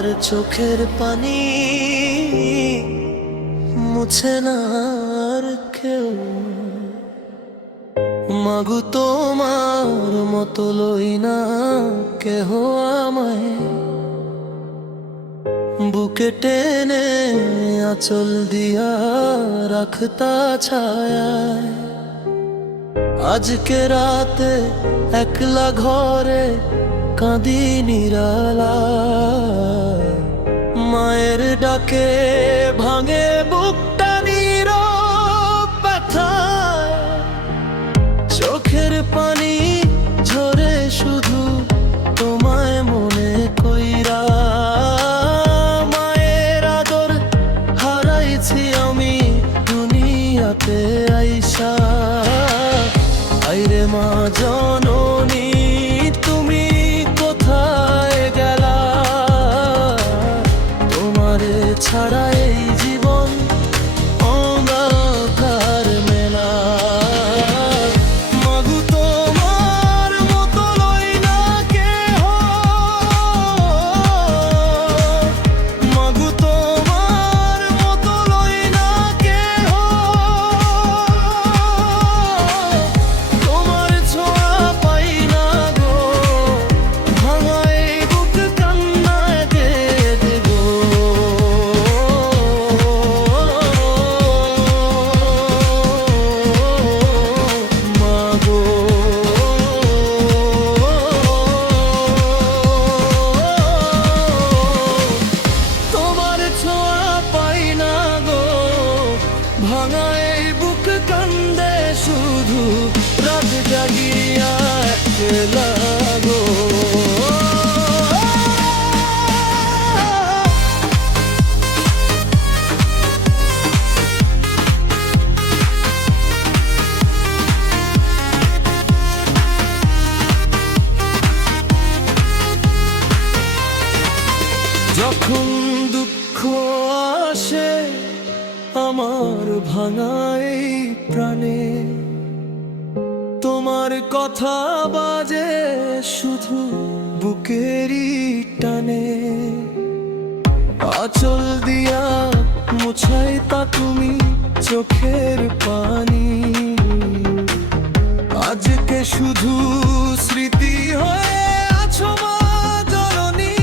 আমার চোখের পানি মুছে না আর কেউ। মাগো তোমার মতো লই না কেহ আমায়, বুকে টেনে আঁচল দিয়া রাখতা ছায়ায়। আজকে রাতে একলা ঘরে কাঁদি নিরালায়, মায়ের ডাকে ভাঙে বুকটা নীরব ব্যথায়। চোখের পানি ঝরে শুধু তোমায় মনে কইরা, মায়ের আদর হারাইছি আমি দুনিয়াতে আইসা। আইরে মা জননী তুমি কোথায় গেলা, তোমারে ছাড়া এই জীবন অন্ধকার মেলা। মাগো তোমার মতো লই না কেহ, মাগো তোমার মতো লই না কেহ। তোমার ছোঁয়া পাই না গো, ভাঙাই বুক কান্নায় কেঁদে গো। মাগো তোমার ছোঁয়া পাই না গো, ভাঙাই বুক কান্দে শুধু রাত জাগিয়া একলা গো। যখন দুঃখ আসে আমার ভাঙাই প্রাণে, তোমার কথা বাজে শুধু বুকেরই টানে। আঁচল দিয়া মুছাই তা তুমি চোখের পানি, আজকে শুধু স্মৃতি হয়ে আছো মা জননী।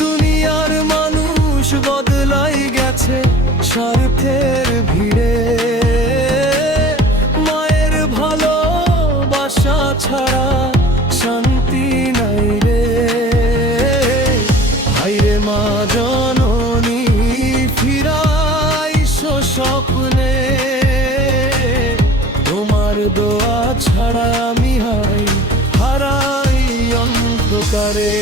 দুনিয়ার মানুষ বদলাই গেছে স্বার্থের ভিড়ে, মায়ের ভালোবাসা ছাড়া শান্তি নাই রে। হায়রে মা জননী ফিরাইছো স্বপ্নে, তোমার দোয়া ছাড়া আমি হারাই অন্ধকারে।